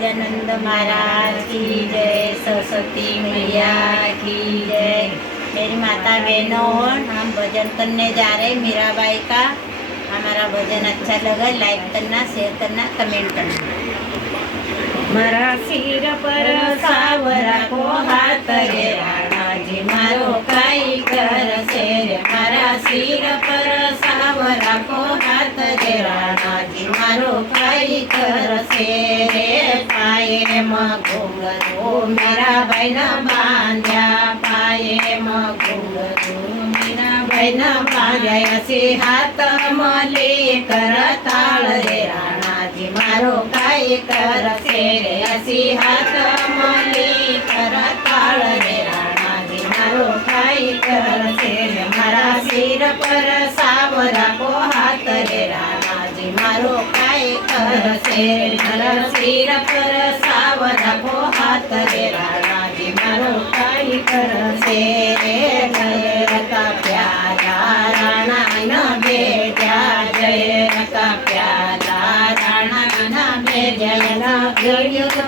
आनंद महाराज की जय, सरस्वती मैया की जय। मेरी माता बहनों, हम भजन करने जा रहे हैं मीराबाई का। हमारा भजन अच्छा लगा, लाइक करना, शेयर करना, कमेंट करना। मारा सिर पर सावरा को हाथ रे राणाजी मारो काई करसे रे। मारा सिर पर सावरा को हाथ रे राणाजी मारो काई करसे रे। पाये में घुंघरू मीराबाई न बांध्या, पाये में घुंघरू मीराबाई न बांध्या। असी हाथ मली करताळ रे राणाजी मारो काई करसे रे। असी हाथ मली करताळ रे राणाजी मारो काई करसे रे। मारा सिर पर सावरा को हाथ रे राणाजी मारो काई करसे रे। मारा सिर पर सावरा को हाथ रे राणाजी मारो काई करसे रे। जय का प्यारा राणा न बेजा, जय का प्यारा राणा न बेजा।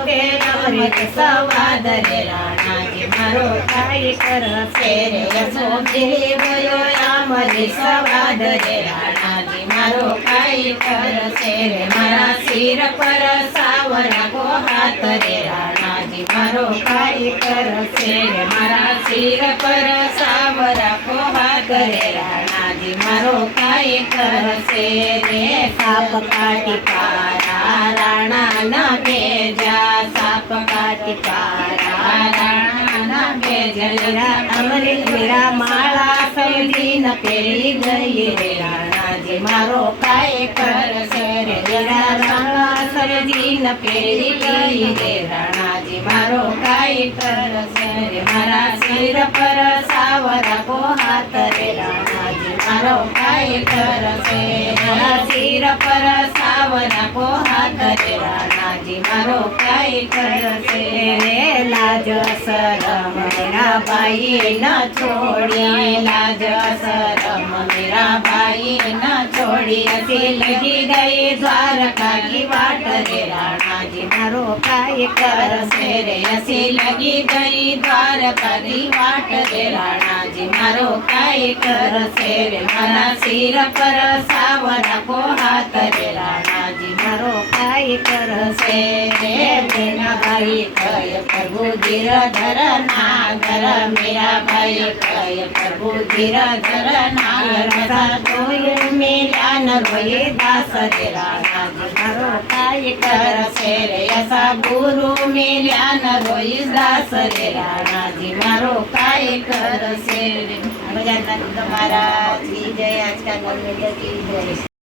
के अमृत स्वाद रे राणाजी मारो काई करसे रे। सोचली गयो अमृत स्वाद रे राणाजी मारो काई करसे रे। मारा सिर पर सावरा को हाथ रे राणाजी मारो काई करसे रे। मारा सिर पर सावरा को हाथ रे राणाजी मारो काई करसे रे। साप काटी पारा राणा न बेजा, साप काटी पारा राणा न बेजा। मीरा अमृत मीरा माला समझी न पेरी गई रे राणाजी मारो काई करसे रे। मीरा माला समझी न पेरी गई रे राणाजी मारो काई करसे रे। मारा सिर पर सावरा को हाथ रे राणाजी मारो काई करसे। मारा सिर पर सावरा को हाथ रे राणाजी मारो काई करसे रे। लाज शरम मीराबाई न छोड़ी, लाज शरम मीराबाई न छोड़ी। असी लगी गई द्वारका की वाट रे राणाजी मारो काई करसे रे। असी लगी गई द्वारका की वाट रे राणाजी मारो काई करसे रे। मारा सिर पर सावरा को हाथ रे राणाजी मारो काई करसे रे। मीराबाई कय प्रभु गिरधर नागर, मीराबाई कय प्रभु गिरधर नागर। तोय मिल्या न रोई दास रे राणाजी मारो काई करसे रे। असा गुरु मिल्या न रोई दास रे राणाजी मारो काई करसे रे। भजन आनंद महाराज की जय, आज का की जय।